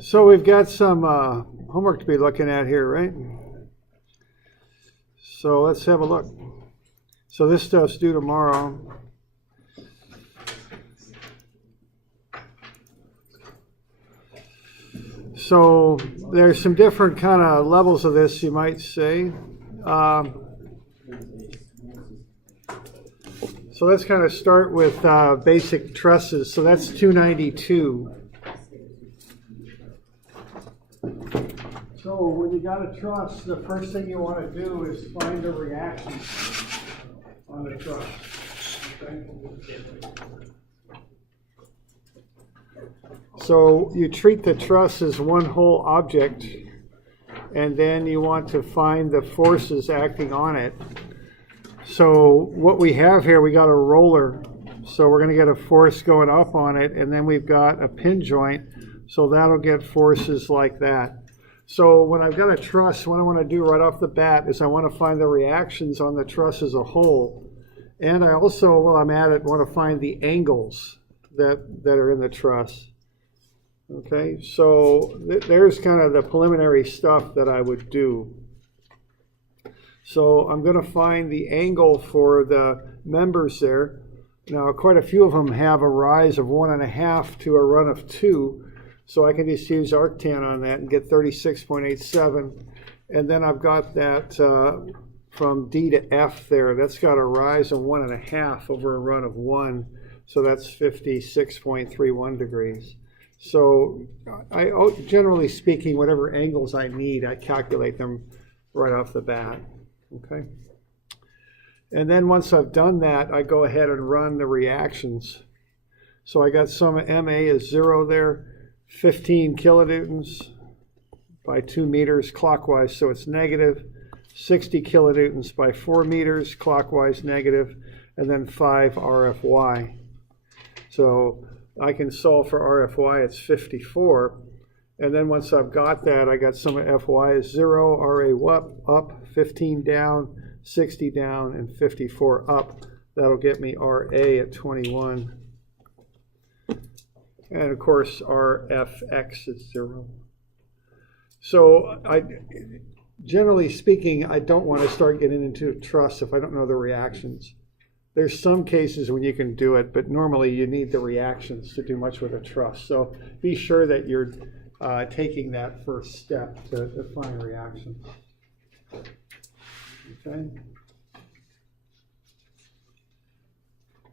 So we've got some homework to be looking at here, right? So let's have a look. So this stuff's due tomorrow. So there's some different kind of levels of this, you might say. So let's kind of start with basic trusses. So that's 292. So when you got a truss, the first thing you want to do is find the reaction on the truss. Okay? So you treat the truss as one whole object, and then you want to find the forces acting on it. So what we have here, we got a roller. So we're going to get a force going up on it, and then we've got a pin joint. So that'll get forces like that. So when I've got a truss, what I want to do right off the bat is I want to find the reactions on the truss as a whole. And I also, while I'm at it, want to find the angles that are in the truss. Okay, so there's kind of the preliminary stuff that I would do. So I'm going to find the angle for the members there. Now, quite a few of them have a rise of 1.5 to a run of 2. So I can just use arctan on that and get 36.87. And then I've got that from D to F there. That's got a rise of 1.5 over a run of 1. So that's 56.31 degrees. So I generally speaking, whatever angles I need, I calculate them right off the bat. Okay. And then once I've done that, I go ahead and run the reactions. So I got some MA is 0 there. 15 kilonewtons by 2 meters clockwise, so it's negative. 60 kilonewtons by 4 meters clockwise, negative. And then 5 RFY. So I can solve for RFY, it's 54. And then once I've got that, I got some FY is 0, RA up, 15 down, 60 down, and 54 up. That'll get me RA at 21. And of course, RFX is 0. So generally speaking, I don't want to start getting into a truss if I don't know the reactions. There's some cases when you can do it, but normally you need the reactions to do much with a truss. So be sure that you're taking that first step to find reactions. Okay.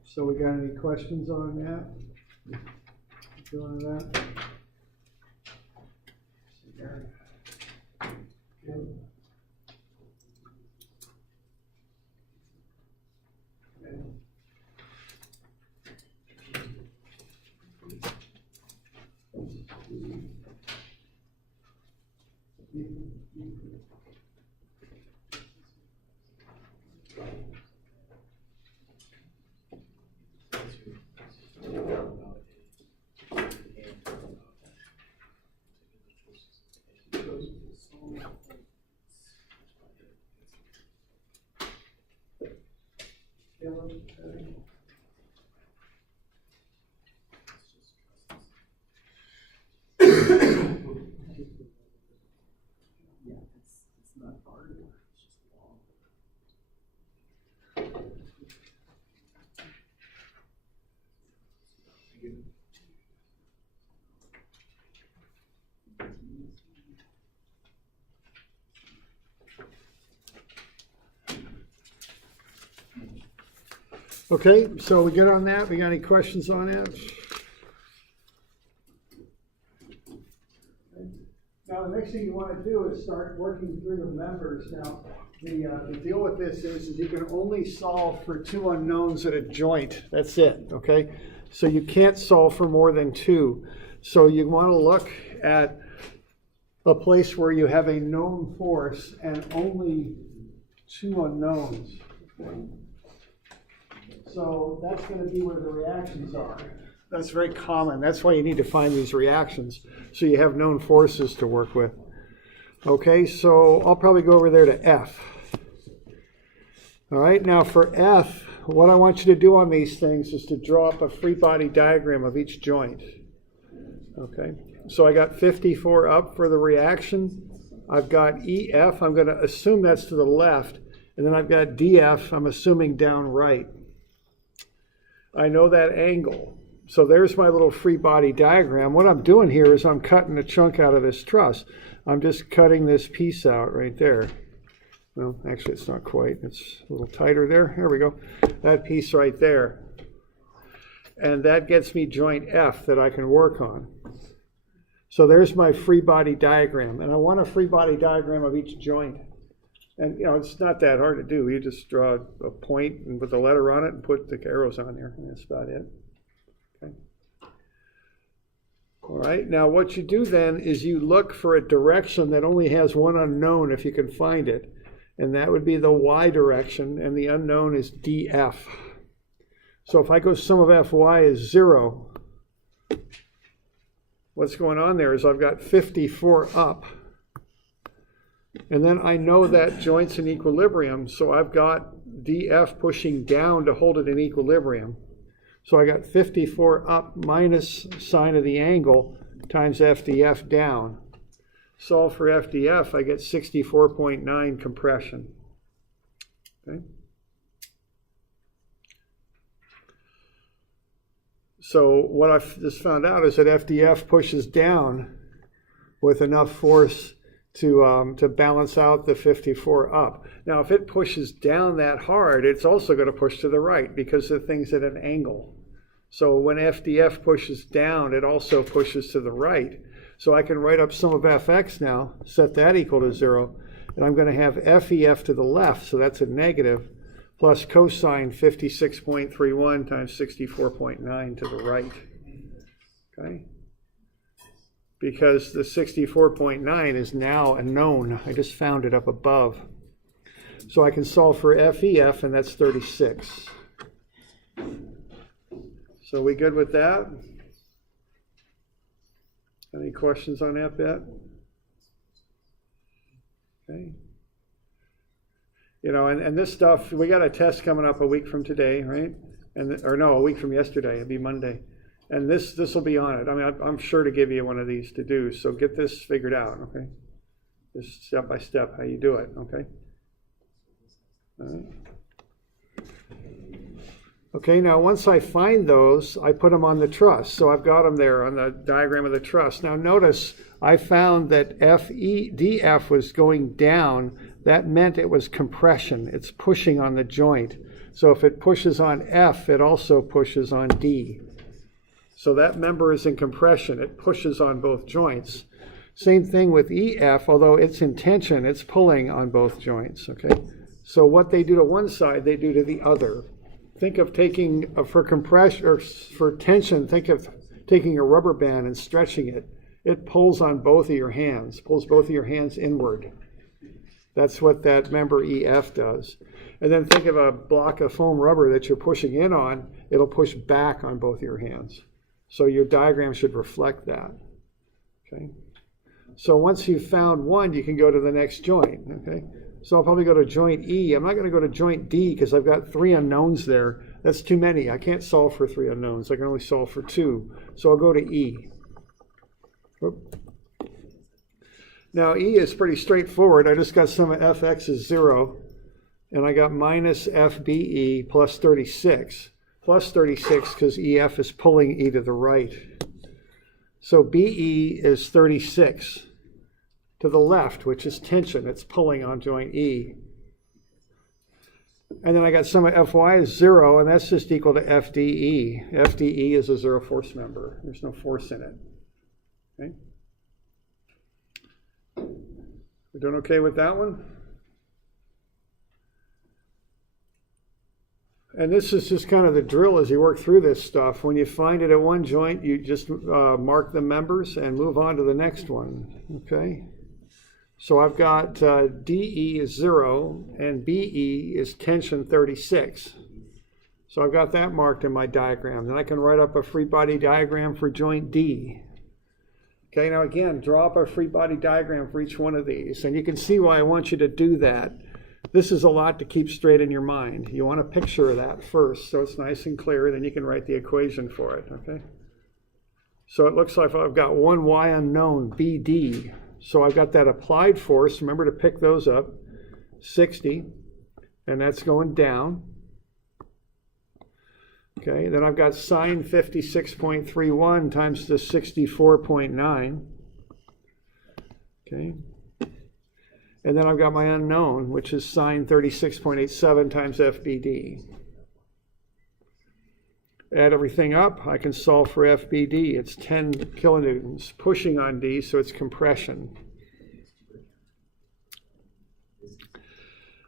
So we got any questions on that? Doing that? Good. Okay, so we good on that? We got any questions on that? Now, the next thing you want to do is start working through the members. Now, the deal with this is you can only solve for 2 unknowns at a joint. That's it, okay? So you can't solve for more than 2. So you want to look at a place where you have a known force and only 2 unknowns. Okay? So that's going to be where the reactions are. That's very common. That's why you need to find these reactions, so you have known forces to work with. Okay, so I'll probably go over there to F. All right, now for F, what I want you to do on these things is to draw up a free body diagram of each joint. Okay, so I got 54 up for the reaction. I've got EF, I'm going to assume that's to the left, and then I've got DF, I'm assuming down right. I know that angle. So there's my little free body diagram. What I'm doing here is I'm cutting a chunk out of this truss. I'm just cutting this piece out right there. Well, actually it's not quite. It's a little tighter there. There we go. That piece right there. And that gets me joint F that I can work on. So there's my free body diagram. And I want a free body diagram of each joint. And, it's not that hard to do. You just draw a point and put the letter on it and put the arrows on there. And that's about it. Okay. All right. Now, what you do then is you look for a direction that only has one unknown if you can find it. And that would be the y direction. And the unknown is df. So if I go sum of fy is 0, what's going on there is I've got 54 up. And then I know that joint's in equilibrium, so I've got df pushing down to hold it in equilibrium. So I got 54 up minus sine of the angle times FDF down. Solve for FDF, I get 64.9 compression. Okay. So what I've just found out is that FDF pushes down with enough force to balance out the 54 up. Now, if it pushes down that hard, it's also going to push to the right because the thing's at an angle. So when FDF pushes down, it also pushes to the right. So I can write up sum of Fx now, set that equal to 0, and I'm going to have FEF to the left, so that's a negative, plus cosine 56.31 times 64.9 to the right. Okay? Because the 64.9 is now a known. I just found it up above. So I can solve for FEF, and that's 36. So we good with that? Any questions on that bit? Okay. And this stuff, we got a test coming up a week from today, right? A week from yesterday. It'd be Monday. And this will be on it. I mean, I'm sure to give you one of these to do. So get this figured out, okay? Just step by step how you do it, okay? All right. Okay, now once I find those, I put them on the truss. So I've got them there on the diagram of the truss. Now notice I found that DF was going down. That meant it was compression. It's pushing on the joint. So if it pushes on F, it also pushes on D. So that member is in compression. It pushes on both joints. Same thing with EF, although it's in tension, it's pulling on both joints, okay? So what they do to one side, they do to the other. Think of taking, for compression, or for tension, think of taking a rubber band and stretching it. It pulls on both of your hands, pulls both of your hands inward. That's what that member EF does. And then think of a block of foam rubber that you're pushing in on, it'll push back on both of your hands. So your diagram should reflect that. Okay. So once you've found one, you can go to the next joint. Okay. So I'll probably go to joint E. I'm not going to go to joint D because I've got 3 unknowns there. That's too many. I can't solve for 3 unknowns. I can only solve for 2. So I'll go to E. Oop. Now E is pretty straightforward. I just got sum of Fx is 0, and I got minus FBE plus 36. Plus 36 because EF is pulling E to the right. So BE is 36 to the left, which is tension. It's pulling on joint E. And then I got sum of Fy is 0, and that's just equal to FDE. FDE is a 0 force member. There's no force in it. Okay? We're doing okay with that one? And this is just kind of the drill as you work through this stuff. When you find it at one joint, you just mark the members and move on to the next one. Okay? So I've got DE is 0 and BE is tension 36. So I've got that marked in my diagram. Then I can write up a free body diagram for joint D. Okay, now again, draw up a free body diagram for each one of these. And you can see why I want you to do that. This is a lot to keep straight in your mind. You want a picture of that first so it's nice and clear, then you can write the equation for it, okay? So it looks like I've got one y unknown, BD. So I've got that applied force. Remember to pick those up, 60, and that's going down. Okay, then I've got sine 56.31 times the 64.9. Okay, and then I've got my unknown, which is sine 36.87 times FBD. Add everything up, I can solve for FBD. It's 10 kilonewtons pushing on D, so it's compression.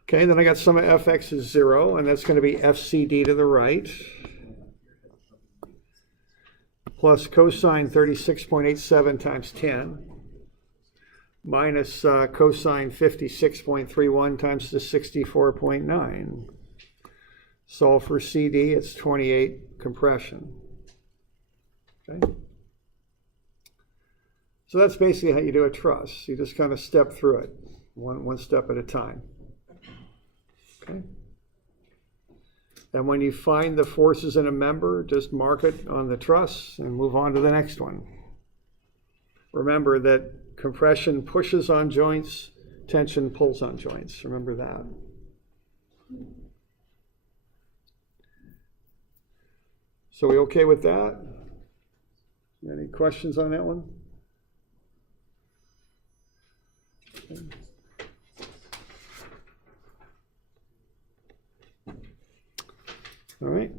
Okay, then I got sum of Fx is 0, and that's going to be FCD to the right, plus cosine 36.87 times 10, minus cosine 56.31 times the 64.9. Solve for CD, it's 28 compression. Okay. So that's basically how you do a truss. You just kind of step through it, one step at a time. Okay. And when you find the forces in a member, just mark it on the truss and move on to the next one. Remember that compression pushes on joints, tension pulls on joints. Remember that. So we okay with that? Any questions on that one? Okay. All right.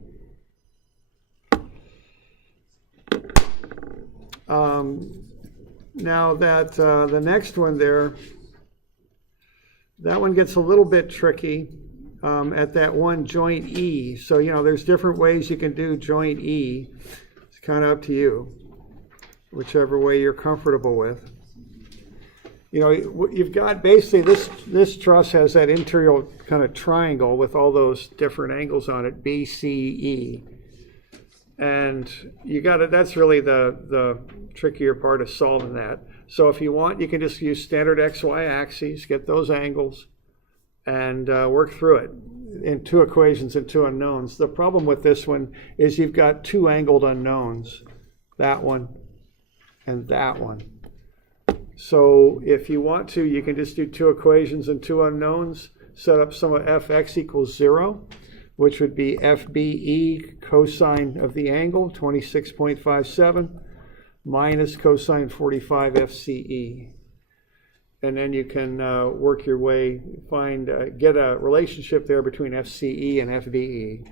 Now that the next one there, that one gets a little bit tricky at that one joint E. So, you know, there's different ways you can do joint E. It's kind of up to you, whichever way you're comfortable with. You know, you've got basically this truss has that interior kind of triangle with all those different angles on it, B, C, E. And you got it, that's really the trickier part of solving that. So if you want, you can just use standard XY axes, get those angles, and work through it in two equations and two unknowns. The problem with this one is you've got two angled unknowns, that one and that one. So if you want to, you can just do two equations and two unknowns, set up sum of Fx equals 0, which would be FBE cosine of the angle, 26.57, minus cosine 45 FCE. And then you can work your way, get a relationship there between FCE and FBE,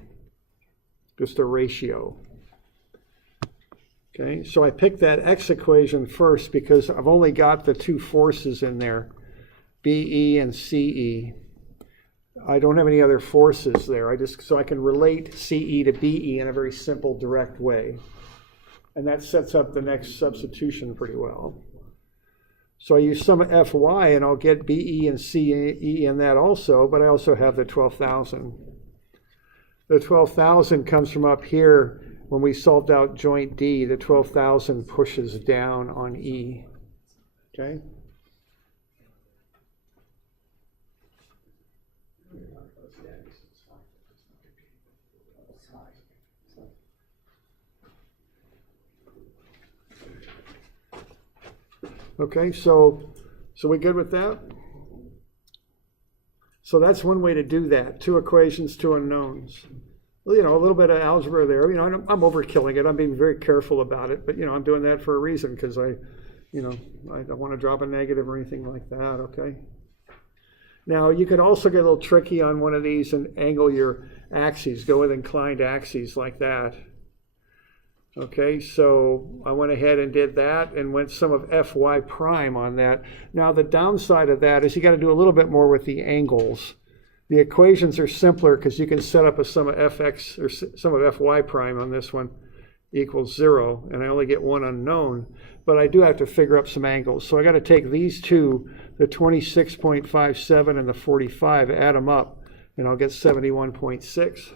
just a ratio. Okay, so I picked that X equation first because I've only got the two forces in there, BE and CE. I don't have any other forces there. So I can relate CE to BE in a very simple, direct way. And that sets up the next substitution pretty well. So I use sum of Fy, and I'll get BE and CE in that also, but I also have the 12,000. The 12,000 comes from up here. When we solved out joint D, the 12,000 pushes down on E. Okay? Okay, so we good with that? So that's one way to do that. Two equations, two unknowns. You know, a little bit of algebra there. You know, I'm overkilling it. I'm being very careful about it, but you know, I'm doing that for a reason because I don't want to drop a negative or anything like that. Okay. Now you could also get a little tricky on one of these and angle your axes. Go with inclined axes like that. Okay, so I went ahead and did that and went sum of Fy prime on that. Now the downside of that is you got to do a little bit more with the angles. The equations are simpler because you can set up a sum of Fx or sum of Fy prime on this one equals 0, and I only get one unknown, but I do have to figure up some angles. So I got to take these two, the 26.57 and the 45, add them up, and I'll get 71.6.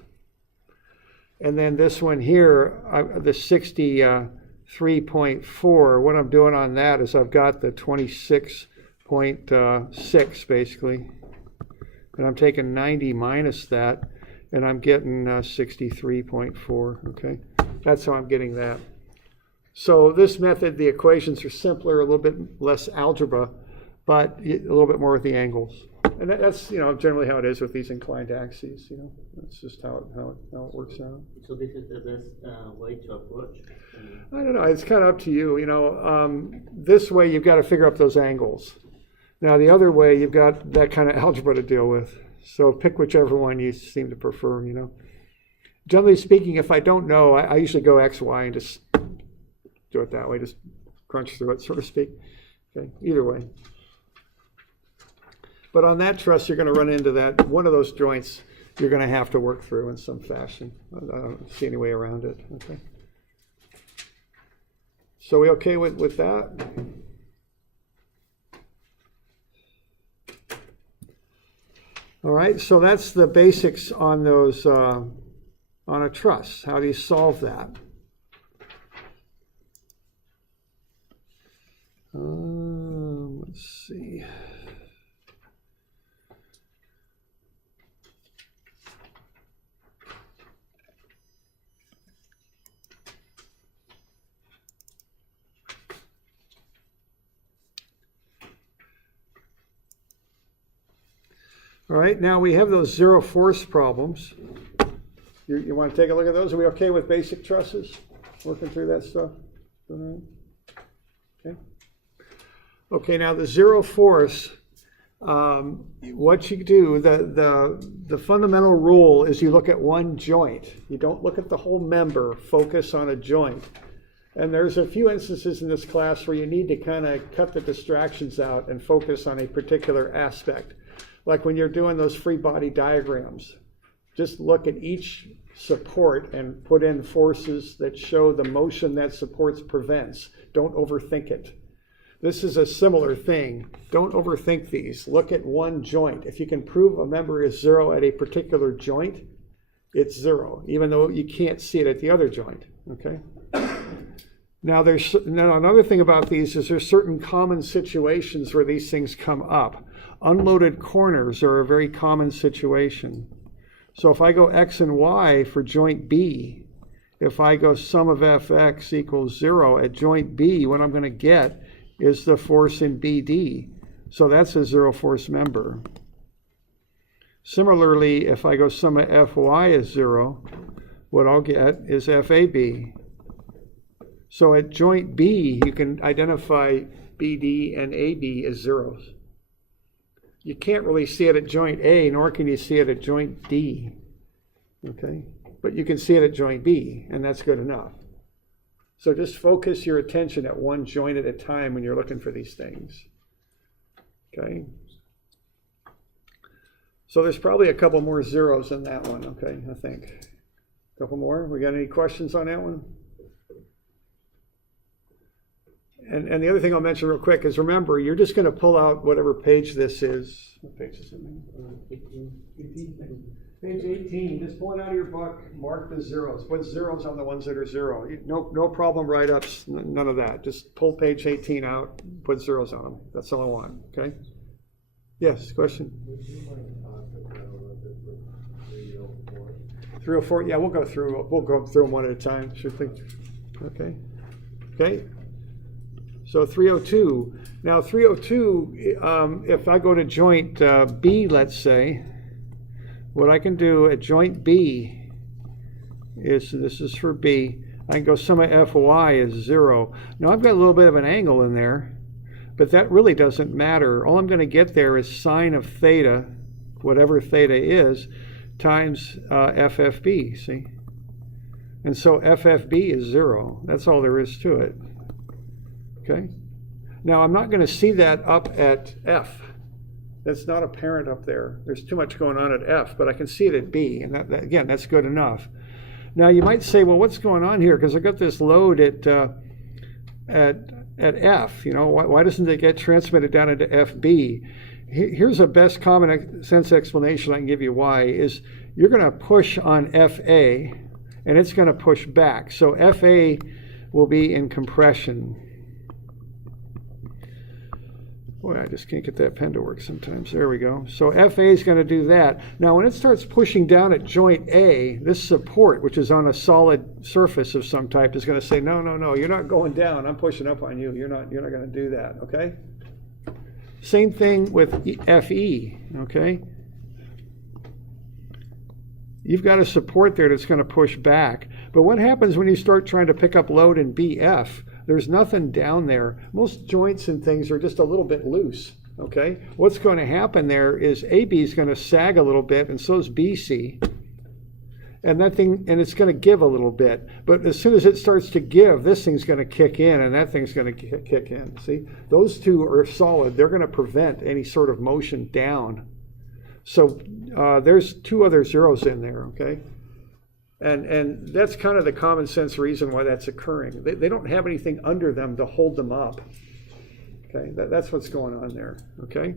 And then this one here, the 63.4, what I'm doing on that is I've got the 26.6 basically. And I'm taking 90 minus that, and I'm getting 63.4, okay? That's how I'm getting that. So this method, the equations are simpler, a little bit less algebra, but a little bit more with the angles. And that's, generally how it is with these inclined axes, That's just how it works out. So this is the best way to approach? I don't know. It's kind of up to you. This way you've got to figure out those angles. Now the other way you've got that kind of algebra to deal with. So pick whichever one you seem to prefer. Generally speaking, if I don't know, I usually go X, Y, and just do it that way. Just crunch through it, so to speak. Okay. Either way. But on that truss, you're going to run into that one of those joints. You're going to have to work through in some fashion. I don't see any way around it. Okay. So we okay with that? All right, so that's the basics on those, on a truss. How do you solve that? Let's see. All right, now we have those zero force problems. You want to take a look at those? Are we okay with basic trusses? Working through that stuff? All right. Okay. Okay, now the zero force, what you do, the fundamental rule is you look at one joint. You don't look at the whole member, focus on a joint. And there's a few instances in this class where you need to kind of cut the distractions out and focus on a particular aspect. Like when you're doing those free body diagrams, just look at each support and put in forces that show the motion that supports prevents. Don't overthink it. This is a similar thing. Don't overthink these. Look at one joint. If you can prove a member is zero at a particular joint, it's zero, even though you can't see it at the other joint. Okay? Now, another thing about these is there's certain common situations where these things come up. Unloaded corners are a very common situation. So if I go X and Y for joint B, if I go sum of Fx equals 0 at joint B, what I'm going to get is the force in BD. So that's a zero force member. Similarly, if I go sum of Fy is 0, what I'll get is FAB. So at joint B, you can identify BD and AB as zeros. You can't really see it at joint A, nor can you see it at joint D. Okay? But you can see it at joint B, and that's good enough. So just focus your attention at one joint at a time when you're looking for these things. Okay? So there's probably a couple more zeros in that one, okay, I think. A couple more? We got any questions on that one? And the other thing I'll mention real quick is, remember, you're just going to pull out whatever page this is. What page is it? 18. Page 18. Just pull it out of your book. Mark the zeros. Put zeros on the ones that are zero. No problem write-ups. None of that. Just pull page 18 out. Put zeros on them. That's all I want. Okay? Yes. Question. 304. Yeah, we'll go through. We'll go through them one at a time. Should think. Okay. Okay. So 302. Now 302, if I go to joint B, let's say, what I can do at joint B is, this is for B, I can go sum of Fy is 0. Now I've got a little bit of an angle in there, but that really doesn't matter. All I'm going to get there is sine of theta, whatever theta is, times FFB, see? And so FFB is 0. That's all there is to it. Okay. Now I'm not going to see that up at F. That's not apparent up there. There's too much going on at F, but I can see it at B, and that again, that's good enough. Now you might say, well, what's going on here? Because I got this load at F. Why doesn't it get transmitted down into FB? Here's a best common sense explanation I can give you why is you're going to push on FA, and it's going to push back. So FA will be in compression. Boy, I just can't get that pen to work sometimes. There we go. So FA is going to do that. Now, when it starts pushing down at joint A, this support, which is on a solid surface of some type, is going to say, no, no, no, you're not going down. I'm pushing up on you. You're not going to do that, okay? Same thing with FE, okay? You've got a support there that's going to push back. But what happens when you start trying to pick up load in BF? There's nothing down there. Most joints and things are just a little bit loose, okay? What's going to happen there is AB is going to sag a little bit, and so is BC. And it's going to give a little bit. But as soon as it starts to give, this thing's going to kick in, and that thing's going to kick in. See? Those two are solid. They're going to prevent any sort of motion down. So there's two other zeros in there, okay? And that's kind of the common sense reason why that's occurring. They don't have anything under them to hold them up. Okay, that's what's going on there, okay?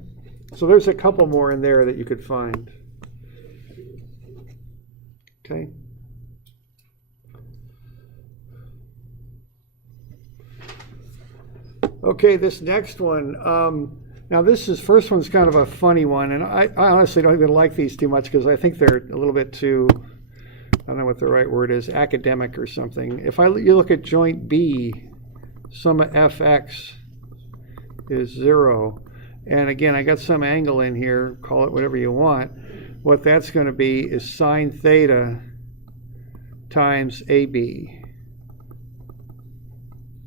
So there's a couple more in there that you could find. Okay. Okay, this next one. Now first one's kind of a funny one, and I honestly don't even like these too much because I think they're a little bit too, I don't know what the right word is, academic or something. If you look at joint B, sum of fx is 0. And again, I got some angle in here, call it whatever you want. What that's going to be is sine theta times AB.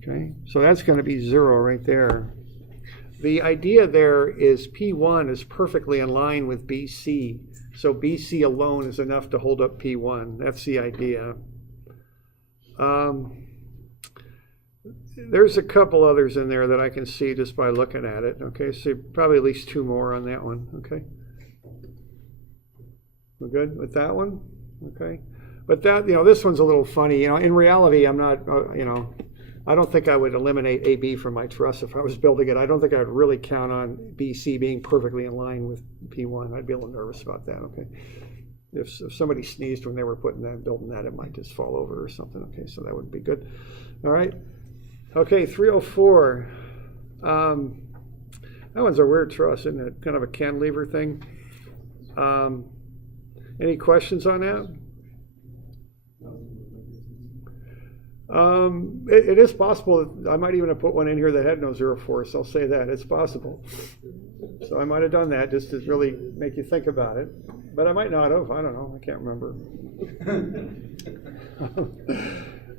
Okay, so that's going to be 0 right there. The idea there is P1 is perfectly in line with BC. So BC alone is enough to hold up P1. That's the idea. There's a couple others in there that I can see just by looking at it. Okay, so probably at least two more on that one. Okay. We're good with that one? Okay. But that, this one's a little funny. In reality, I'm not, I don't think I would eliminate AB from my truss if I was building it. I don't think I'd really count on BC being perfectly in line with P1. I'd be a little nervous about that, okay? If somebody sneezed when they were building that, it might just fall over or something, okay? So that wouldn't be good. All right. Okay, 304. That one's a weird truss, isn't it? Kind of a cantilever thing. Any questions on that? It is possible. I might even have put one in here that had no zero force. I'll say that. It's possible. So I might have done that just to really make you think about it. But I might not have. I don't know. I can't remember.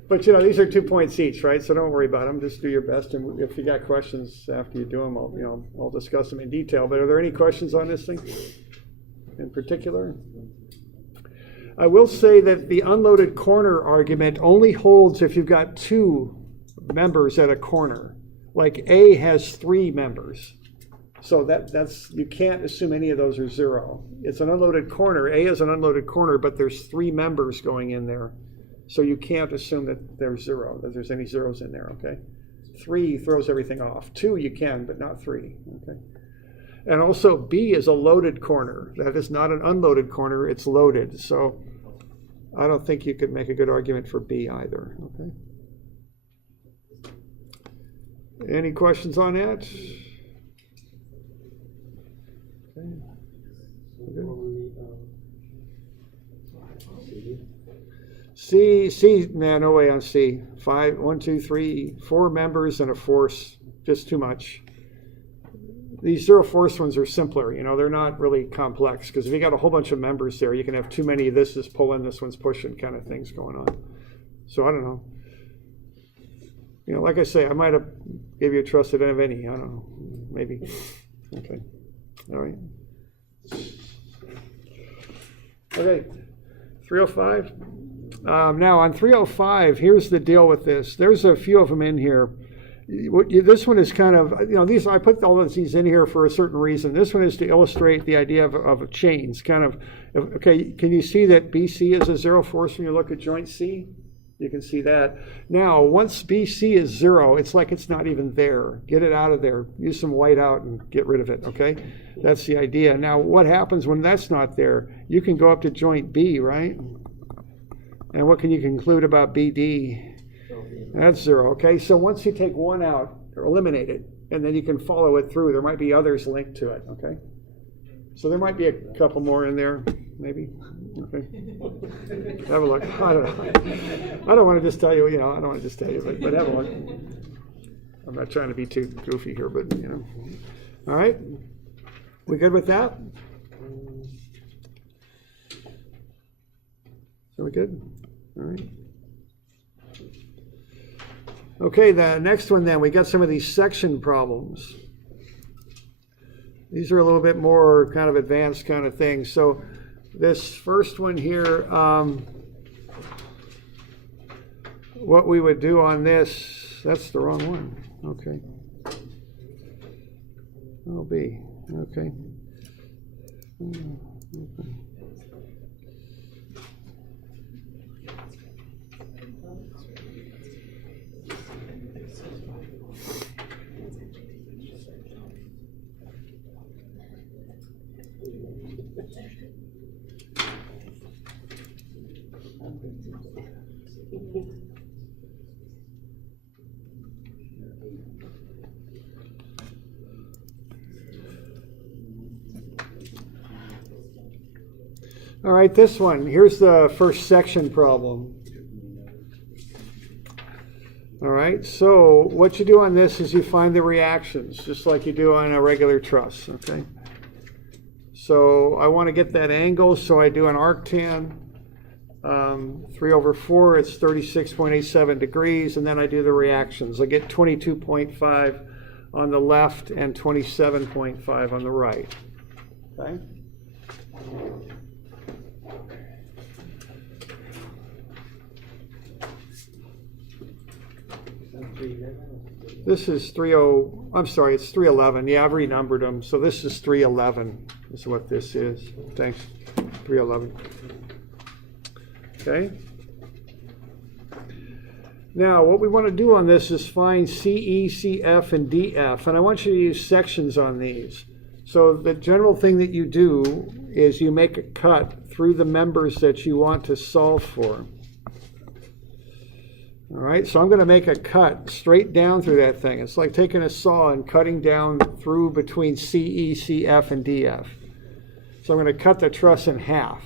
But these are 2 points each, right? So don't worry about them. Just do your best. And if you got questions after you do them, I'll discuss them in detail. But are there any questions on this thing in particular? I will say that the unloaded corner argument only holds if you've got two members at a corner. Like A has 3 members. So that's you can't assume any of those are 0. It's an unloaded corner. A is an unloaded corner, but there's 3 members going in there. So you can't assume that there's 0, that there's any zeros in there, okay? 3 throws everything off. 2 you can, but not 3, okay? And also B is a loaded corner. That is not an unloaded corner, it's loaded. So I don't think you could make a good argument for B either, okay? Any questions on that? Okay. C, man, no way on C. 1, 2, 3, 4 members and a force, just too much. These zero force ones are simpler, they're not really complex, because if you got a whole bunch of members there, you can have too many of this is pulling, this one's pushing kind of things going on. So I don't know. Like I say, I might have gave you a trust that I didn't have any. I don't know. Maybe. Okay. All right. Okay. 305. Now on 305, here's the deal with this. There's a few of them in here. This one is kind of, these, I put all of these in here for a certain reason. This one is to illustrate the idea of chains, kind of, okay, can you see that BC is a 0 force when you look at joint C? You can see that. Now, once BC is 0, it's like it's not even there. Get it out of there. Use some white out and get rid of it, okay? That's the idea. Now, what happens when that's not there? You can go up to joint B, right? And what can you conclude about BD? That's 0, okay? So once you take 1 out, or eliminate it, and then you can follow it through. There might be others linked to it, okay? So there might be a couple more in there, maybe. Okay. Have a look. I don't know. I don't want to just tell you, I don't want to just tell you, but have a look. I'm not trying to be too goofy here, but, All right. We good with that? So we good? All right. Okay, the next one then, we got some of these section problems. These are a little bit more kind of advanced kind of things. So this first one here, what we would do on this, that's the wrong one. Okay. Oh, B. Okay. Okay. All right, this one. Here's the first section problem. All right, so what you do on this is you find the reactions, just like you do on a regular truss, okay? So I want to get that angle, so I do an arctan. 3/4, it's 36.87 degrees, and then I do the reactions. I get 22.5 on the left and 27.5 on the right, okay? This is it's 311. Yeah, I've renumbered them. So this is 311 is what this is. Thanks, 311. Okay. Now, what we want to do on this is find CE, CF, and DF. And I want you to use sections on these. So the general thing that you do is you make a cut through the members that you want to solve for. All right, so I'm going to make a cut straight down through that thing. It's like taking a saw and cutting down through between CE, CF, and DF. So I'm going to cut the truss in half.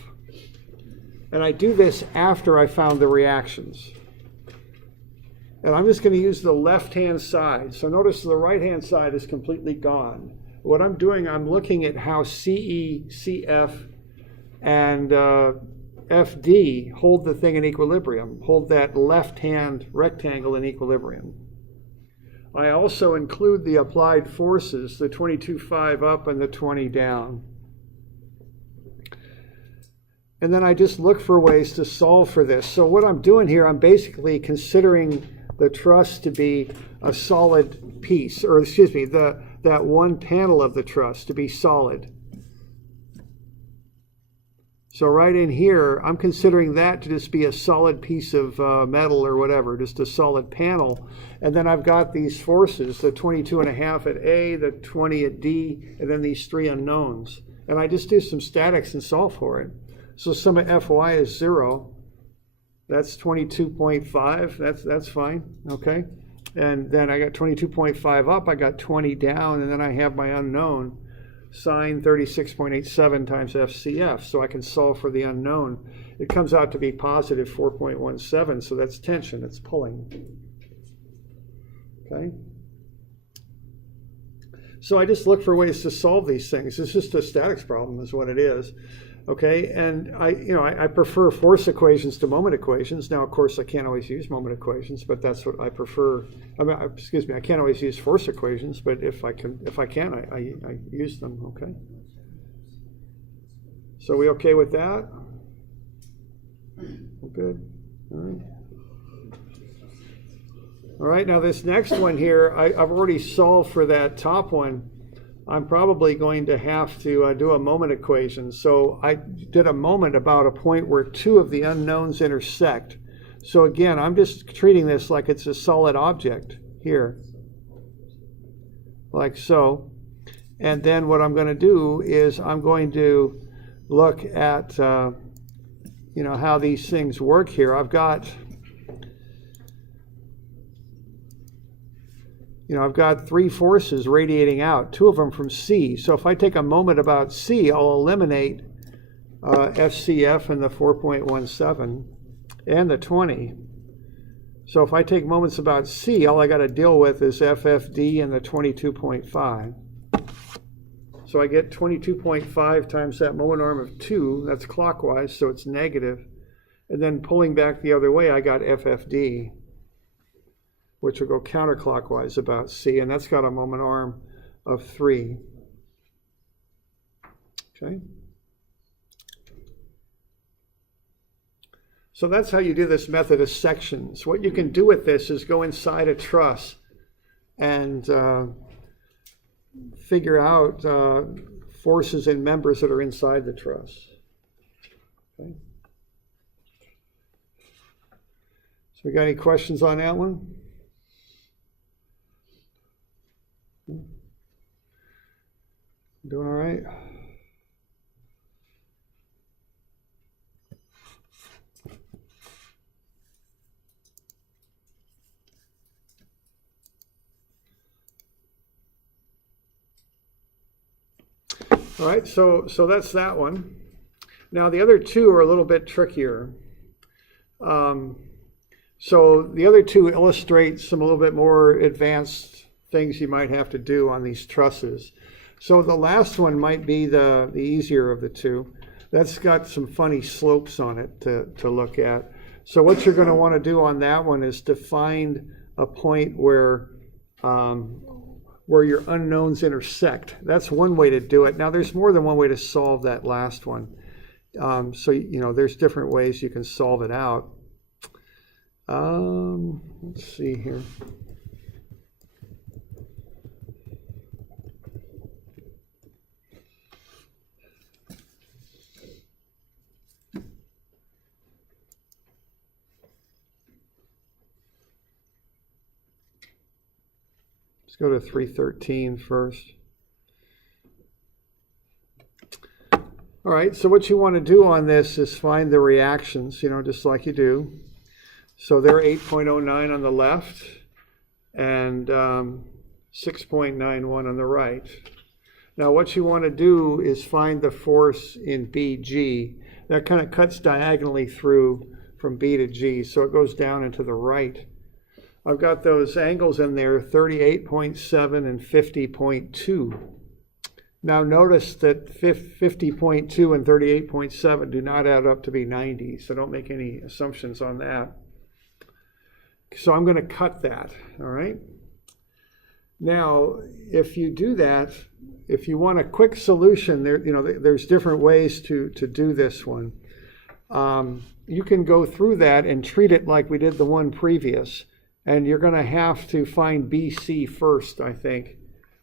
And I do this after I found the reactions. And I'm just going to use the left-hand side. So notice the right-hand side is completely gone. What I'm doing, I'm looking at how CE, CF, and FD hold the thing in equilibrium, hold that left-hand rectangle in equilibrium. I also include the applied forces, the 22.5 up and the 20 down. And then I just look for ways to solve for this. So what I'm doing here, I'm basically considering the truss to be a solid piece, or excuse me, that one panel of the truss to be solid. So right in here, I'm considering that to just be a solid piece of metal or whatever, just a solid panel. And then I've got these forces, the 22.5 at A, the 20 at D, and then these three unknowns. And I just do some statics and solve for it. So sum of Fy is 0. That's 22.5. That's fine, okay? And then I got 22.5 up, I got 20 down, and then I have my unknown. Sine 36.87 times FCF, so I can solve for the unknown. It comes out to be positive 4.17, so that's tension, it's pulling. Okay? So I just look for ways to solve these things. It's just a statics problem is what it is. Okay, and I prefer force equations to moment equations. Now, of course, I can't always use moment equations, but that's what I prefer. I can't always use force equations, but if I can, I use them. Okay. So we okay with that? We're good. All right. All right. Now this next one here, I've already solved for that top one. I'm probably going to have to do a moment equation. So I did a moment about a point where two of the unknowns intersect. So again, I'm just treating this like it's a solid object here, like so. And then what I'm going to do is I'm going to look at how these things work here. I've got I've got three forces radiating out, two of them from C. So if I take a moment about C, I'll eliminate FCF and the 4.17 and the 20. So if I take moments about C, all I got to deal with is FFD and the 22.5. So I get 22.5 times that moment arm of 2, that's clockwise, so it's negative. And then pulling back the other way, I got FFD, which will go counterclockwise about C, and that's got a moment arm of 3. Okay? So that's how you do this method of sections. What you can do with this is go inside a truss and figure out forces and members that are inside the truss. Okay. So we got any questions on that one? Doing all right? All right, so that's that one. Now the other two are a little bit trickier. So the other two illustrate some a little bit more advanced things you might have to do on these trusses. So the last one might be the easier of the two. That's got some funny slopes on it to look at. So what you're going to want to do on that one is to find a point where your unknowns intersect. That's one way to do it. Now there's more than one way to solve that last one. So there's different ways you can solve it out. Let's see here. Let's go to 313 first. All right, so what you want to do on this is find the reactions, just like you do. So they're 8.09 on the left and 6.91 on the right. Now what you want to do is find the force in BG. That kind of cuts diagonally through from B to G, so it goes down and to the right. I've got those angles in there, 38.7 and 50.2. Now notice that 50.2 and 38.7 do not add up to be 90, so don't make any assumptions on that. So I'm going to cut that, all right? Now, if you do that, if you want a quick solution, there's different ways to do this one. You can go through that and treat it like we did the one previous, and you're going to have to find BC first, I think,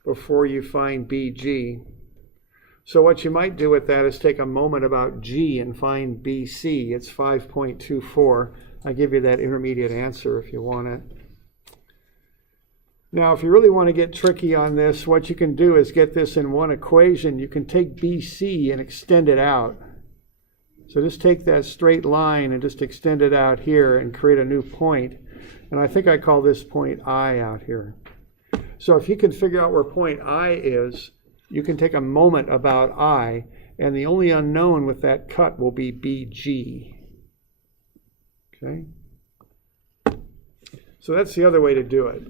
before you find BG. So what you might do with that is take a moment about G and find BC. It's 5.24. I give you that intermediate answer if you want it. Now, if you really want to get tricky on this, what you can do is get this in one equation. You can take BC and extend it out. So just take that straight line and just extend it out here and create a new point. And I think I call this point I out here. So if you can figure out where point I is, you can take a moment about I, and the only unknown with that cut will be BG. Okay? So that's the other way to do it.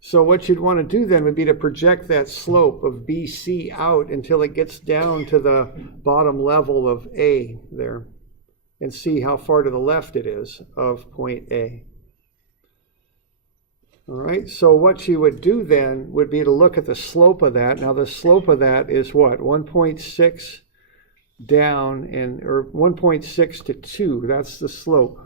So what you'd want to do then would be to project that slope of BC out until it gets down to the bottom level of A there, and see how far to the left it is of point A. All right, so what you would do then would be to look at the slope of that. Now the slope of that is what? 1.6 down, or 1.6 to 2. That's the slope.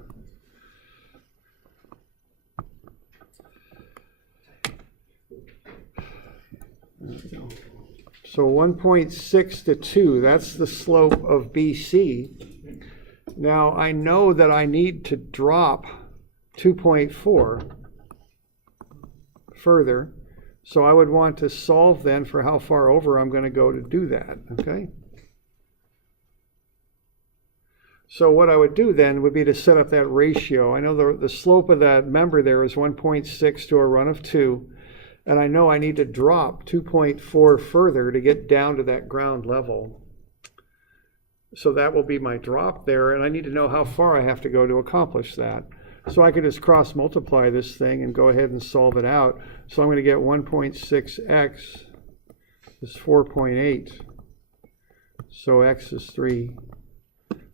So 1.6 to 2, that's the slope of BC. Now I know that I need to drop 2.4 further, so I would want to solve then for how far over I'm going to go to do that, okay? So what I would do then would be to set up that ratio. I know the slope of that member there is 1.6 to a run of 2. And I know I need to drop 2.4 further to get down to that ground level. So that will be my drop there, and I need to know how far I have to go to accomplish that. So I can just cross multiply this thing and go ahead and solve it out. So I'm going to get 1.6x is 4.8. So x is 3.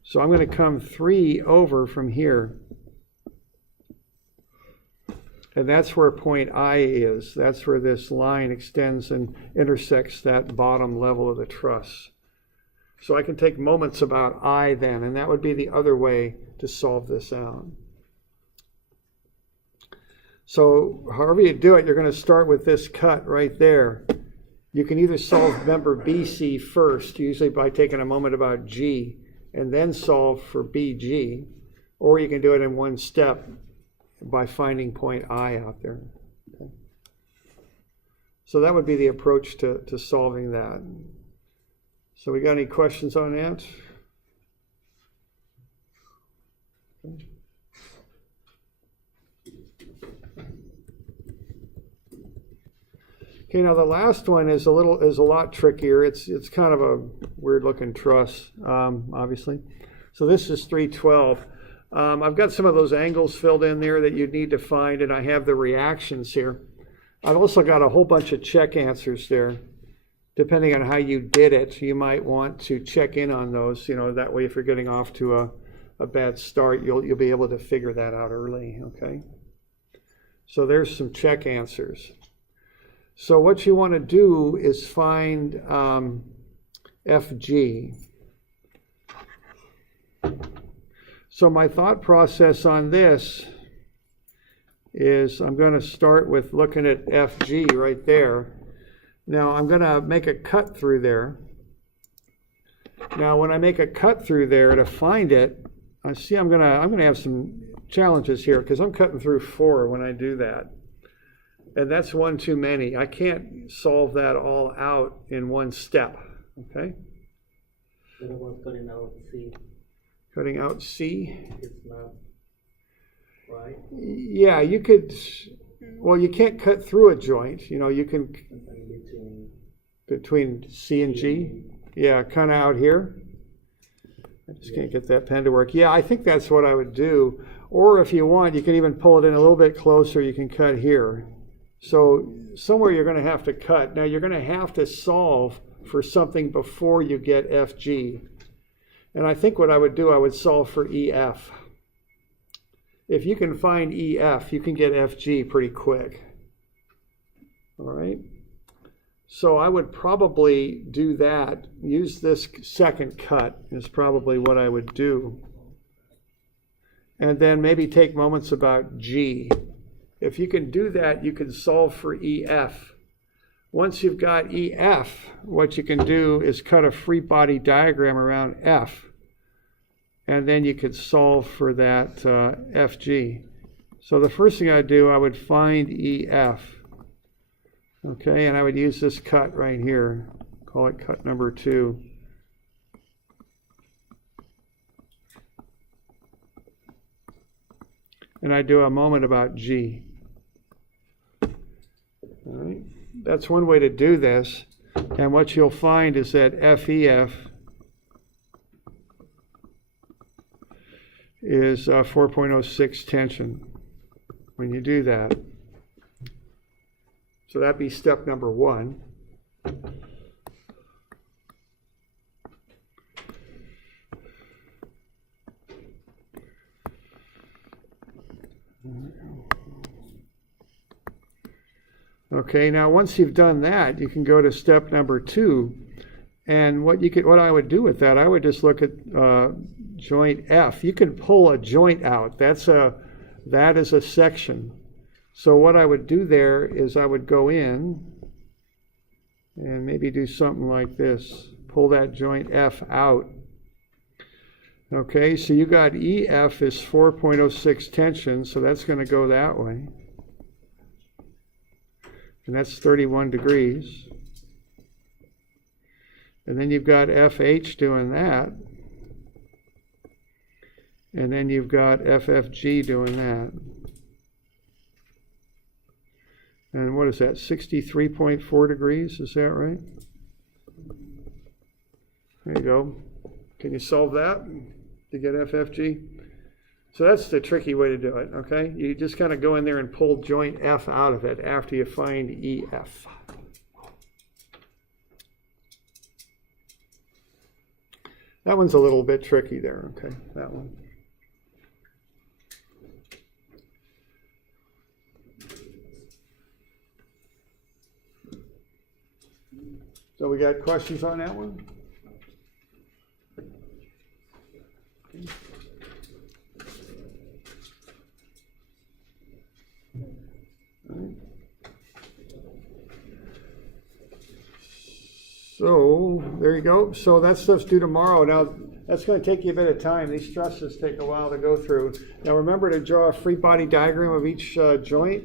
So I'm going to come 3 over from here. And that's where point I is. That's where this line extends and intersects that bottom level of the truss. So I can take moments about I then, and that would be the other way to solve this out. So however you do it, you're going to start with this cut right there. You can either solve member BC first, usually by taking a moment about G, and then solve for BG, or you can do it in one step by finding point I out there. Okay. So that would be the approach to solving that. So we got any questions on that? Okay, now the last one is a lot trickier. It's kind of a weird looking truss, obviously. So this is 312. I've got some of those angles filled in there that you need to find, and I have the reactions here. I've also got a whole bunch of check answers there. Depending on how you did it, you might want to check in on those. That way if you're getting off to a bad start, you'll be able to figure that out early, okay? So there's some check answers. So what you want to do is find FG. So my thought process on this is I'm going to start with looking at FG right there. Now I'm going to make a cut through there. Now when I make a cut through there to find it, I see I'm going to have some challenges here because I'm cutting through 4 when I do that. And that's one too many. I can't solve that all out in one step, okay? What about cutting out C? Cutting out C? It's not right. Yeah, you could, well, you can't cut through a joint. You can, between C and G? Yeah, kind of out here. I just can't get that pen to work. Yeah, I think that's what I would do. Or if you want, you can even pull it in a little bit closer. You can cut here. So somewhere you're going to have to cut. Now you're going to have to solve for something before you get FG. And I think what I would do, I would solve for EF. If you can find EF, you can get FG pretty quick. All right? So I would probably do that. Use this second cut is probably what I would do. And then maybe take moments about G. If you can do that, you can solve for EF. Once you've got EF, what you can do is cut a free body diagram around F. And then you could solve for that FG. So the first thing I'd do, I would find EF. Okay, and I would use this cut right here. Call it cut number 2. And I do a moment about G. All right. That's one way to do this. And what you'll find is that FEF is 4.06 tension when you do that. So that'd be step number 1. Okay, now once you've done that, you can go to step number 2. And what I would do with that, I would just look at joint F. You can pull a joint out. That is a section. So what I would do there is I would go in and maybe do something like this. Pull that joint F out. Okay, so you got EF is 4.06 tension, so that's going to go that way. And that's 31 degrees. And then you've got FH doing that. And then you've got FFG doing that. And what is that, 63.4 degrees, is that right? There you go. Can you solve that to get FFG? So that's the tricky way to do it, okay? You just kind of go in there and pull joint F out of it after you find EF. That one's a little bit tricky there, okay, that one. So we got questions on that one? So there you go. So that stuff's due tomorrow. Now that's going to take you a bit of time. These stresses take a while to go through. Now remember to draw a free body diagram of each joint,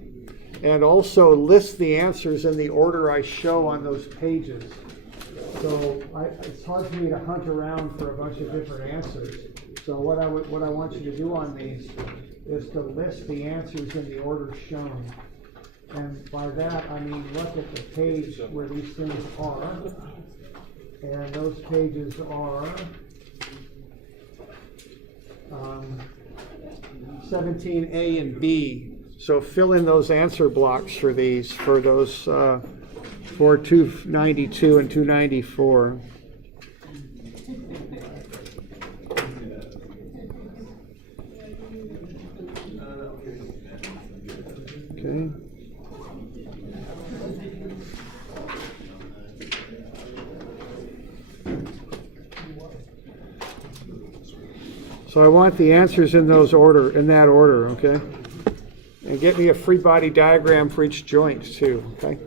and also list the answers in the order I show on those pages. So it's hard for me to hunt around for a bunch of different answers. So what I want you to do on these is to list the answers in the order shown. And by that, I mean look at the page where these things are. And those pages are 17A and B. So fill in those answer blocks for these, for those, for 292 and 294. Okay. So I want the answers in that order, okay? And get me a free body diagram for each joint too, okay?